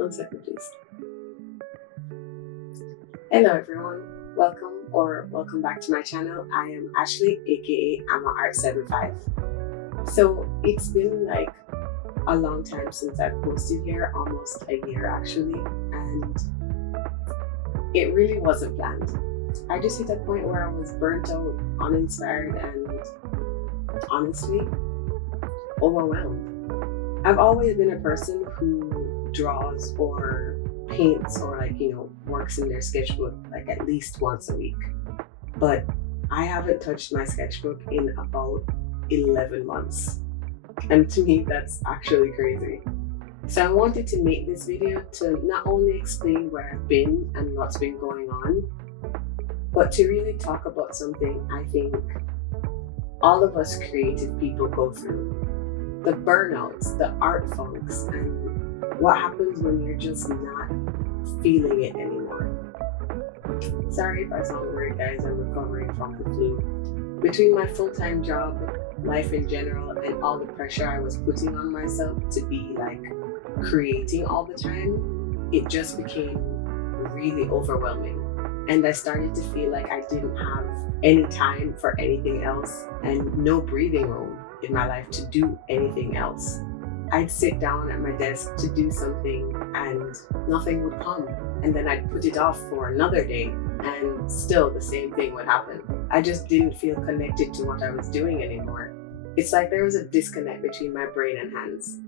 1 second, please. Hello everyone, welcome back to my channel. I am Ashley, aka Amma Art 75. So it's been like a long time since I've posted here, almost a year actually, and it really wasn't planned. I just hit a point where I was burnt out, uninspired, and honestly overwhelmed. I've always been a person who draws or paints or works in their sketchbook like at least once a week, but I haven't touched my sketchbook in about 11 months, and to me that's actually crazy. So I wanted to make this video to not only explain where I've been and what's been going on, but to really talk about something I think all of us creative people go through: the burnouts, the art funks, and what happens when you're just not feeling it anymore. Sorry if I sound weird, guys, I'm recovering from the flu. Between my full-time job, life in general, and all the pressure I was putting on myself to be like creating all the time, it just became really overwhelming. And I started to feel like I didn't have any time for anything else and no breathing room in my life to do anything else. I'd sit down at my desk to do something and nothing would come. And then I'd put it off for another day and still the same thing would happen. I just didn't feel connected to what I was doing anymore. It's like there was a disconnect between my brain and hands.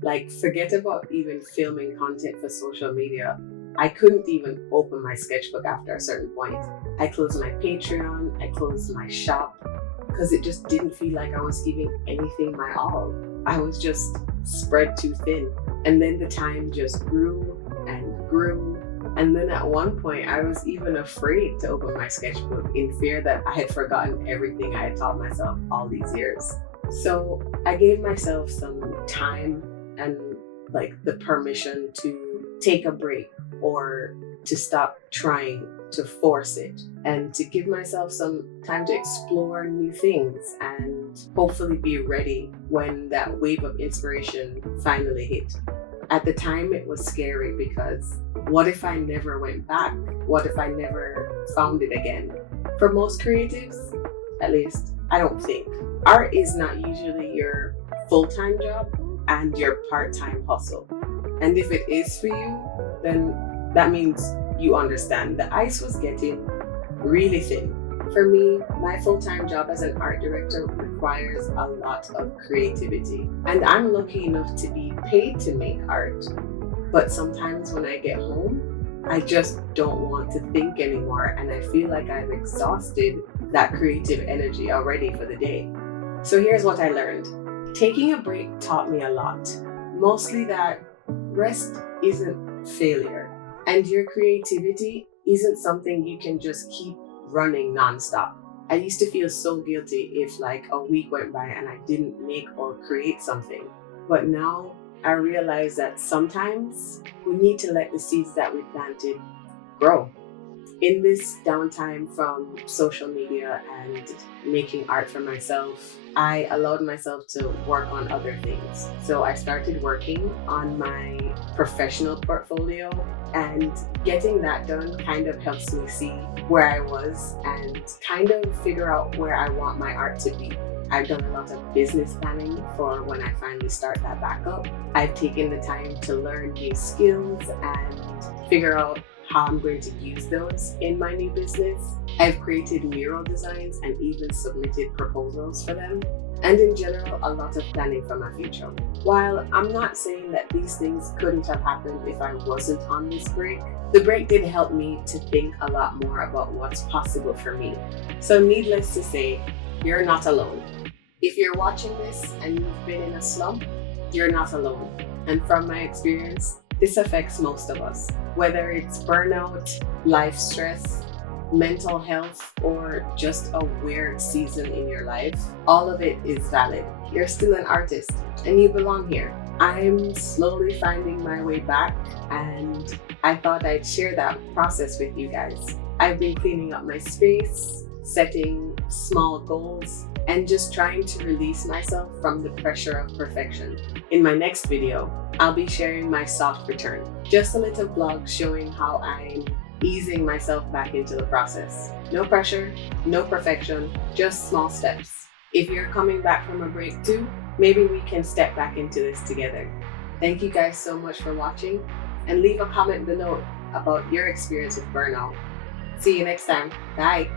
Like, forget about even filming content for social media. I couldn't even open my sketchbook after a certain point. I closed my Patreon, I closed my shop, because it just didn't feel like I was giving anything my all. I was just spread too thin. And then the time just grew and grew. And then at one point, I was even afraid to open my sketchbook in fear that I had forgotten everything I had taught myself all these years. So I gave myself some time and the permission to take a break or to stop trying to force it and to give myself some time to explore new things and hopefully be ready when that wave of inspiration finally hit. At the time, it was scary because what if I never went back? What if I never found it again? For most creatives, at least, I don't think. Art is not usually your full-time job and your part-time hustle. And if it is for you, then that means you understand. The ice was getting really thin. For me, my full-time job as an art director requires a lot of creativity. And I'm lucky enough to be paid to make art. But sometimes when I get home, I just don't want to think anymore, and I feel like I've exhausted that creative energy already for the day. So here's what I learned. Taking a break taught me a lot. Mostly that rest isn't failure, and your creativity isn't something you can just keep running nonstop. I used to feel so guilty if a week went by and I didn't make or create something. But now I realize that sometimes we need to let the seeds that we planted grow. In this downtime from social media and making art for myself, I allowed myself to work on other things. So I started working on my professional portfolio, and getting that done kind of helps me see where I was and kind of figure out where I want my art to be. I've done a lot of business planning for when I finally start that back up. I've taken the time to learn new skills and figure out how I'm going to use those in my new business. I've created mural designs and even submitted proposals for them. And in general, a lot of planning for my future. While I'm not saying that these things couldn't have happened if I wasn't on this break, the break did help me to think a lot more about what's possible for me. So needless to say, you're not alone. If you're watching this and you've been in a slump, you're not alone. And from my experience, this affects most of us. Whether it's burnout, life stress, mental health, or just a weird season in your life, all of it is valid. You're still an artist and you belong here. I'm slowly finding my way back, and I thought I'd share that process with you guys. I've been cleaning up my space, setting small goals, and just trying to release myself from the pressure of perfection. In my next video, I'll be sharing my soft return. Just a little vlog showing how I'm easing myself back into the process. No pressure, no perfection, just small steps. If you're coming back from a break too, maybe we can step back into this together. Thank you guys so much for watching, and leave a comment below about your experience with burnout. See you next time. Bye.